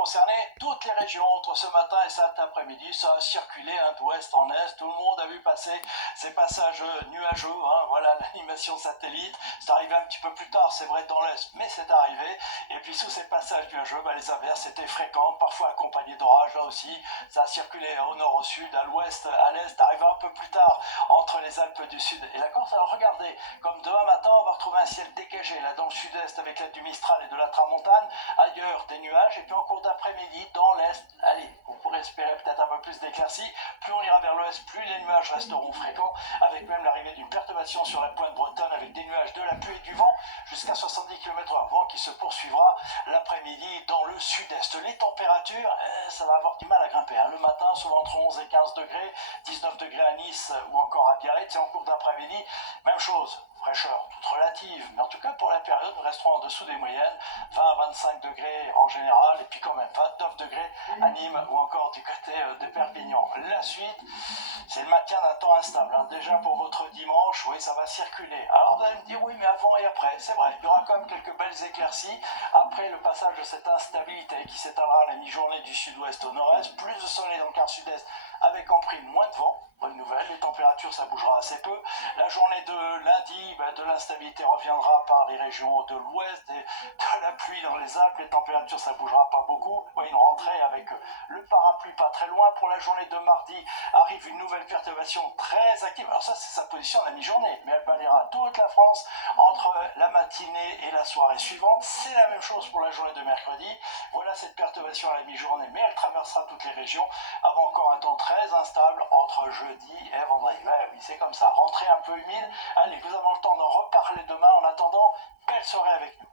concerner toutes les régions entre ce matin et cet après-midi. Ça a circulé d'ouest en est. Tout le monde a vu passer ces passages nuageux. Voilà l'animation satellite. C'est arrivé un petit peu plus tard, c'est vrai, dans l'est, mais c'est arrivé. Et puis sous ces passages nuageux, les averses étaient fréquentes, parfois accompagnées d'orages. Là aussi, ça a circulé au nord, au sud, à l'ouest, à l'est, arrivé un peu plus tard entre les Alpes du Sud et la Corse. Alors regardez, comme demain matin, on va retrouver un ciel dégagé là dans le sud-est avec l'aide du Mistral et de la Tramontane. Ailleurs, des nuages. Et puis en cours d'après-midi, dans l'est, allez, vous pourrez espérer peut-être un peu plus d'éclaircies. Plus on ira vers l'ouest, plus les nuages resteront fréquents, avec même l'arrivée d'une perturbation sur la pointe bretonne avec des nuages, de la pluie et du vent jusqu'à 70 km/h. Vent qui se poursuivra l'après-midi dans le sud-est. Les températures, ça va avoir du mal à grimper. Le matin, souvent entre 11 et 15 degrés, 19 degrés à Nice ou encore à Biarritz. Et en cours d'après-midi, même chose. Fraîcheur toute relative, mais en tout cas pour la période, nous resterons en dessous des moyennes, 20 à 25 degrés en général, et puis quand même 29 degrés à Nîmes ou encore du côté de Perpignan. La suite, c'est le maintien d'un temps instable. Déjà pour votre dimanche, oui, ça va circuler. Alors vous allez me dire, oui, mais avant et après, c'est vrai, il y aura quand même quelques belles éclaircies après le passage de cette instabilité qui s'étalera à la mi-journée du sud-ouest au nord-est, plus de soleil dans le quart sud-est avec en prime moins de vent. Bonne nouvelle, les températures ça bougera assez peu. La journée de lundi, de l'instabilité reviendra par les régions de l'ouest et de la pluie dans les Alpes. Les températures ça bougera pas beaucoup. Une rentrée avec le parapluie pas très loin. Pour la journée de mardi arrive une nouvelle perturbation très active. Alors ça c'est sa position à la mi-journée, mais elle balayera toute la France entre la matinée et la soirée suivante. C'est la même chose pour la journée de mercredi. Voilà cette perturbation à la mi-journée, mais elle traversera toutes les régions avant encore un temps très instable entre jeudi et vendredi. Oui, c'est comme ça. Rentrée un peu humide. Allez, nous avons le temps d'en reparler demain. En attendant, belle soirée avec nous.